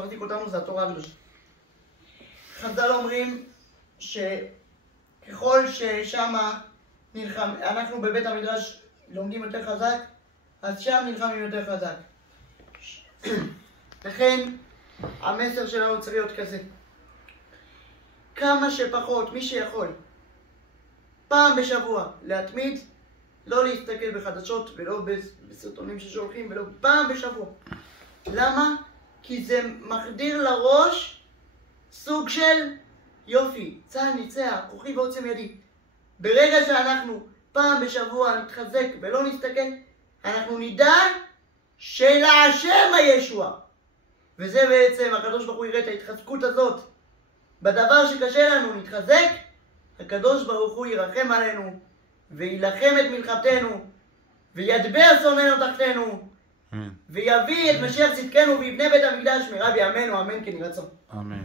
מחזיק אותנו זה התורה הקדושה. חז"ל אומרים שככל ששמה אנחנו בבית המדרש לומדים יותר חזק, אז שם נלחמים יותר חזק. לכן המסר שלנו צריך להיות כזה: כמה שפחות, מי שיכול, פעם בשבוע להתמיד, לא להסתכל בחדשות ולא בסרטונים ששולחים, ולא פעם בשבוע. למה? כי זה מחדיר לראש סוג של יופי, צה"ל ניצח, כוחי ועוצם ידי. ברגע שאנחנו פעם בשבוע נתחזק ולא נסתכל, אנחנו נדע שלהשם הישוע. וזה בעצם, הקדוש ברוך הוא יראה את ההתחזקות הזאת. בדבר שקשה לנו נתחזק, הקדוש ברוך הוא ירחם עלינו, וילחם את מלחמתנו, וידבר שונאינו תחתנו, ויביא את משיח צדקנו ויבנה בית המקדש מהרה בימינו, אמן כן יהי רצון. אמן.